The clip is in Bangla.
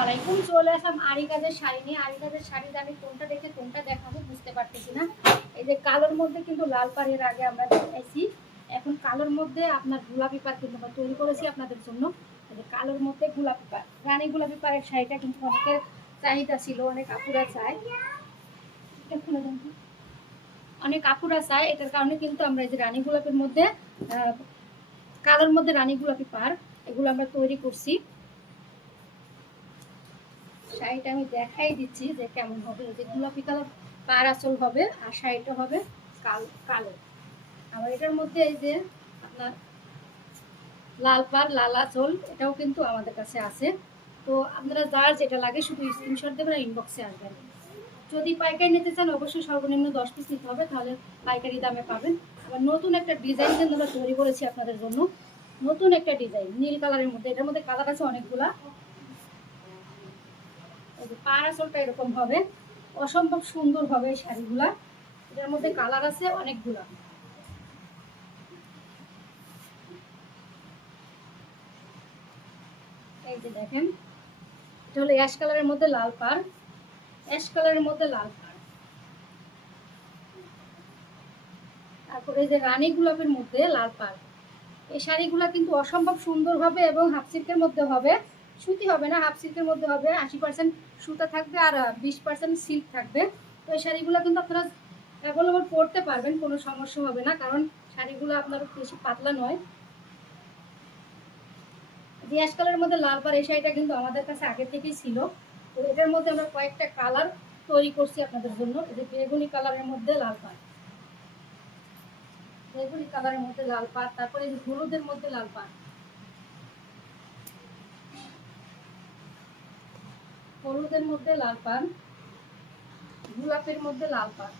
আলাইকুম। চলে আসলাম আরি কাজের শাড়ি নিয়ে। আরি কাজের শাড়িতে আমি কোনটা দেখে কোনটা দেখাবো বুঝতে পারতেছি না। এই যে কালোর মধ্যে কিন্তু লাল পাড়ের আগে আমরা দেখাইছি, এখন কালোর মধ্যে আপনার গোলাপি পাড় কিন্তু আমরা তৈরি করেছি আপনাদের জন্য। এই যে কালোর মধ্যে গোলাপি পাড়, রানী গোলাপি পাড়ের শাড়িটা কিন্তু অনেকের চাহিদা ছিল, অনেক আপুরা চায়, অনেক আপুরা চায়। এটার কারণে কিন্তু আমরা এই যে রানী গোলাপের মধ্যে কালোর মধ্যে রানী গোলাপি পাড় এগুলো আমরা তৈরি করছি। শাড়িটা আমি দেখাই দিচ্ছি যে কেমন হবে। যে গোলাপি কালার পাড় আঁচল হবে আর শাড়িটা হবে কালো। আবার এটার মধ্যে এই যে আপনার লাল পাড় লাল আঁচল এটাও কিন্তু আমাদের কাছে আছে। তো আপনারা যার যেটা লাগে শুধু স্ক্রিনশট দেবেন আর ইনবক্সে আসবেন। যদি পাইকারি নিতে চান অবশ্যই সর্বনিম্ন 10 পিস নিতে হবে, তাহলে পাইকারি দামে পাবেন। আবার নতুন একটা ডিজাইন কিন্তু আমরা তৈরি করেছি আপনাদের জন্য, নতুন একটা ডিজাইন নীল কালারের মধ্যে। এটার মধ্যে কালার আছে অনেকগুলা। পাড় আঁচলটা এরকম হবে, অসম্ভব সুন্দর হবে এই শাড়িগুলা। এটার মধ্যে কালার আছে অনেকগুলা। এই যে দেখেন, এটা হলো অ্যাশ কালারের মধ্যে লাল পাড়, অ্যাশ কালারের মধ্যে লাল পাড়। তারপরে এই যে রানী গোলাপের মধ্যে লাল পাড়। এই শাড়িগুলা কিন্তু অসম্ভব সুন্দর হবে এবং হাফ সিল্কের মধ্যে হবে, সুতি হবে না, হাফ সিল্কের মধ্যে হবে। 80% সুতা থাকবে আর 20% সিল্ক থাকবে। তো এই শাড়িগুলো কিন্তু আপনারা অ্যাভেলেবল পরতে পারবেন, কোনো সমস্যা হবে না, কারণ শাড়িগুলো আপনার বেশি পাতলা নয়। অ্যাশ কালারের মধ্যে লাল পাড় এই শাড়িটা কিন্তু আমাদের কাছে আগে থেকেই ছিল। তো এটার মধ্যে আমরা কয়েকটা কালার তৈরি করছি আপনাদের জন্য। এই যে বেগুনি কালারের মধ্যে লাল পাড়, বেগুনি কালারের মধ্যে লাল পাড়, তারপরে এই যে হলুদের মধ্যে লাল পাড়, হলুদের মধ্যে লাল পাড়, গোলাপের মধ্যে লাল পাড়।